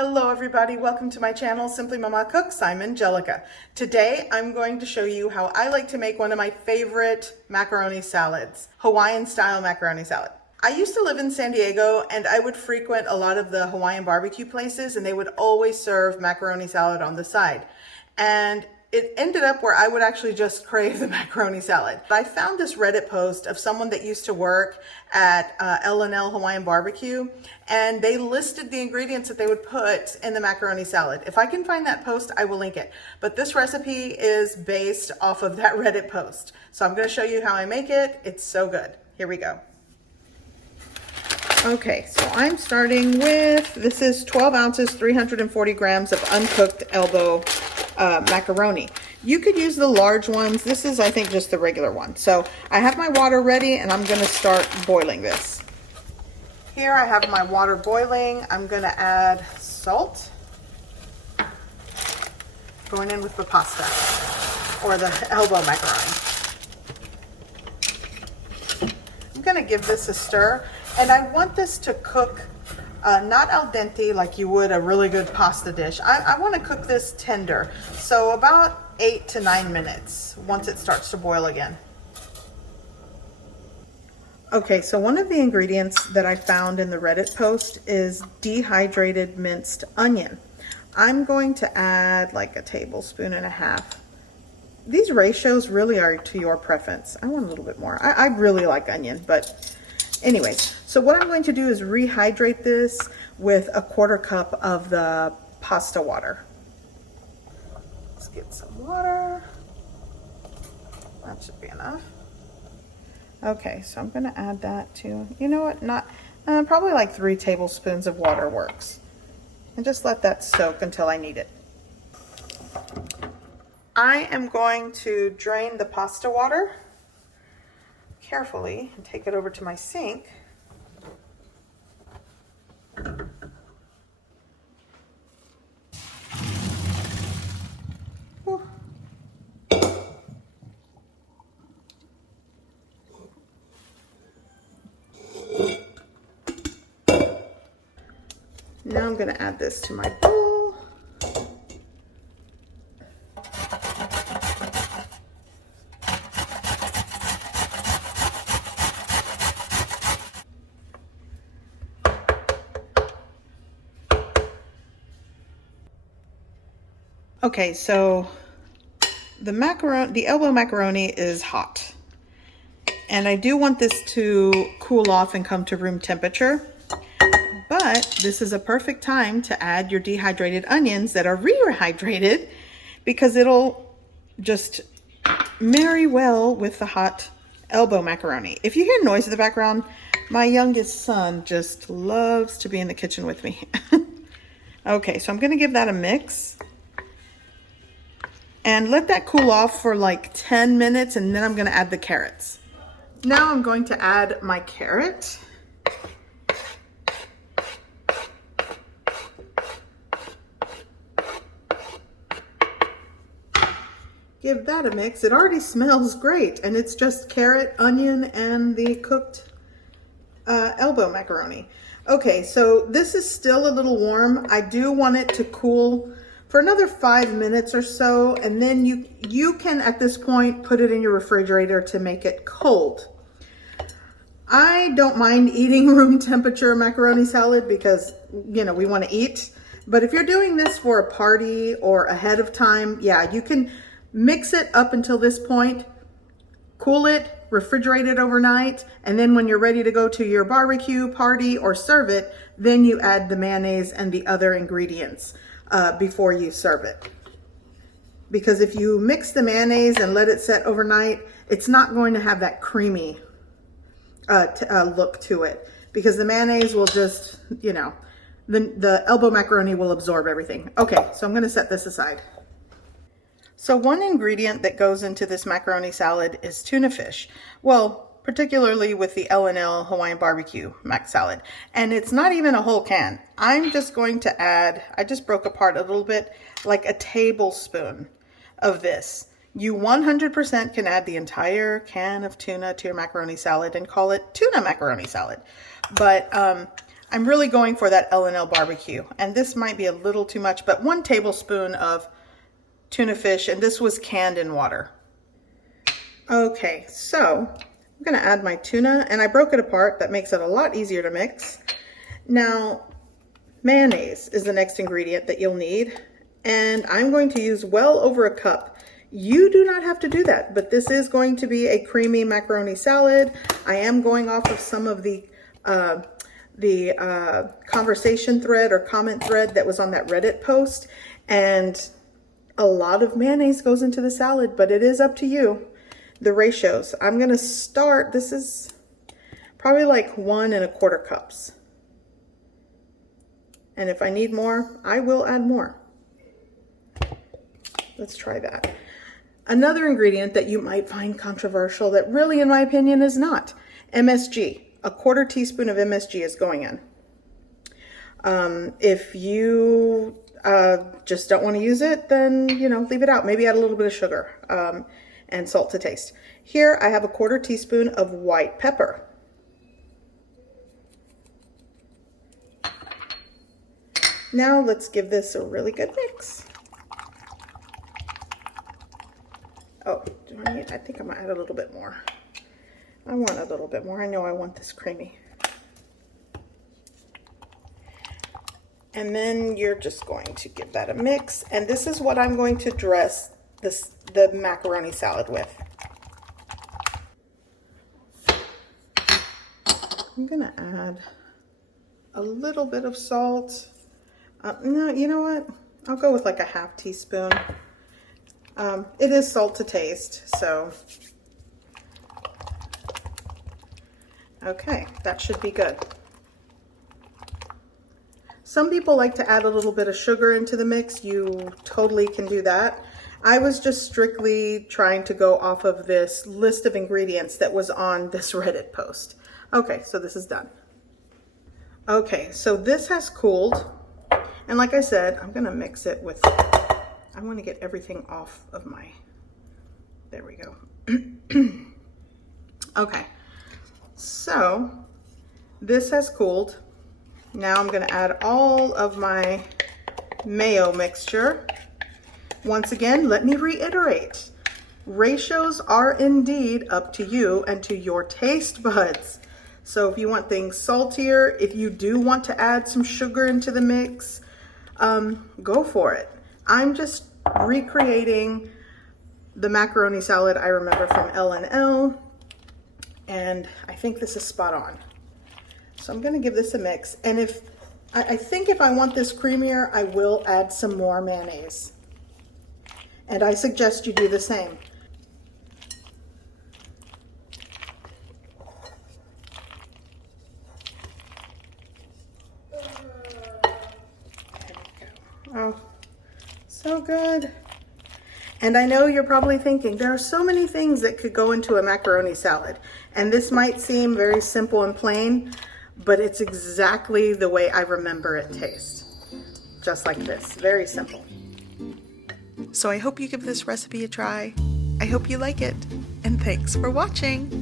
Hello everybody, welcome to my channel, Simply Mama Cooks. I'm Angelica. Today I'm going to show you how I like to make one of my favorite macaroni salads, Hawaiian style macaroni salad. I used to live in San Diego and I would frequent a lot of the Hawaiian barbecue places and they would always serve macaroni salad on the side. And it ended up where I would actually just crave the macaroni salad. I found this Reddit post of someone that used to work at L L Hawaiian BBQ, and they listed the ingredients that they would put in the macaroni salad. If I can find that post, I will link it. But this recipe is based off of that Reddit post. So I'm gonna show you how I make it. It's so good. Here we go. Okay, so I'm starting with, this is 12 ounces, 340 grams of uncooked elbow macaroni. You could use the large ones. This is, I think, just the regular one. So I have my water ready and I'm going to start boiling this. Here I have my water boiling. I'm going to add salt. Going in with the pasta or the elbow macaroni. I'm going to give this a stir, and I want this to cook not al dente like you would a really good pasta dish. I want to cook this tender, so about 8 to 9 minutes once it starts to boil again. Okay, so one of the ingredients that I found in the Reddit post is dehydrated minced onion. I'm going to add like a tablespoon and a half. These ratios really are to your preference. I want a little bit more. I really like onion, but anyways, so what I'm going to do is rehydrate this with a 1/4 cup of the pasta water. Let's get some water. That should be enough. Okay, so I'm gonna add that to, you know what, not, probably like 3 tablespoons of water works. And just let that soak until I need it. I am going to drain the pasta water carefully and take it over to my sink. Whew. Now I'm going to add this to my bowl. Okay, so the elbow macaroni is hot, and I do want this to cool off and come to room temperature, but this is a perfect time to add your dehydrated onions that are rehydrated, because it'll just marry well with the hot elbow macaroni. If you hear noise in the background, my youngest son just loves to be in the kitchen with me. Okay, so I'm going to give that a mix. And let that cool off for like 10 minutes, and then I'm going to add the carrots. Now I'm going to add my carrot. Give that a mix. It already smells great, and it's just carrot, onion, and the cooked elbow macaroni. Okay, so this is still a little warm. I do want it to cool for another 5 minutes or so, and then you can at this point put it in your refrigerator to make it cold. I don't mind eating room temperature macaroni salad because, you know, we want to eat. But if you're doing this for a party or ahead of time, yeah, you can mix it up until this point, cool it, refrigerate it overnight, and then when you're ready to go to your barbecue party or serve it, then you add the mayonnaise and the other ingredients before you serve it. Because if you mix the mayonnaise and let it set overnight, it's not going to have that creamy look to it, because the mayonnaise will just, you know, the elbow macaroni will absorb everything. Okay, so I'm going to set this aside. So one ingredient that goes into this macaroni salad is tuna fish. Well, particularly with the L L Hawaiian BBQ mac salad. And it's not even a whole can. I'm just going to add, I just broke apart a little bit, like a tablespoon of this. You 100% can add the entire can of tuna to your macaroni salad and call it tuna macaroni salad. But I'm really going for that L L barbecue, and this might be a little too much, but 1 tablespoon of tuna fish, and this was canned in water. Okay, so I'm gonna add my tuna, and I broke it apart. That makes it a lot easier to mix. Now, mayonnaise is the next ingredient that you'll need, and I'm going to use well over a cup. You do not have to do that, but this is going to be a creamy macaroni salad. I am going off of some of the conversation thread or comment thread that was on that Reddit post, and a lot of mayonnaise goes into the salad, but it is up to you, the ratios. I'm gonna start, this is probably like 1 1/4 cups. And if I need more, I will add more. Let's try that. Another ingredient that you might find controversial that really, in my opinion, is not. MSG. A 1/4 teaspoon of MSG is going in. If you just don't want to use it, then, you know, leave it out. Maybe add a little bit of sugar and salt to taste. Here I have a 1/4 teaspoon of white pepper. Now let's give this a really good mix. Oh, I think I'm gonna add a little bit more. I want a little bit more. I know I want this creamy. And then you're just going to give that a mix. And this is what I'm going to dress the macaroni salad with. I'm gonna add a little bit of salt. No, you know what? I'll go with like a 1/2 teaspoon. It is salt to taste, so. Okay, that should be good. Some people like to add a little bit of sugar into the mix. You totally can do that. I was just strictly trying to go off of this list of ingredients that was on this Reddit post. Okay, so this is done. Okay, so this has cooled. And like I said, I'm gonna mix it with, I wanna get everything off of my, there we go. Okay, so this has cooled. Now I'm gonna add all of my mayo mixture. Once again, let me reiterate, ratios are indeed up to you and to your taste buds. So if you want things saltier, if you do want to add some sugar into the mix, go for it. I'm just recreating the macaroni salad I remember from L L, and I think this is spot on. So I'm gonna give this a mix. And if I think if I want this creamier, I will add some more mayonnaise. And I suggest you do the same. Oh, so good. And I know you're probably thinking, there are so many things that could go into a macaroni salad. And this might seem very simple and plain, but it's exactly the way I remember it tastes. Just like this, very simple. So I hope you give this recipe a try. I hope you like it, and thanks for watching.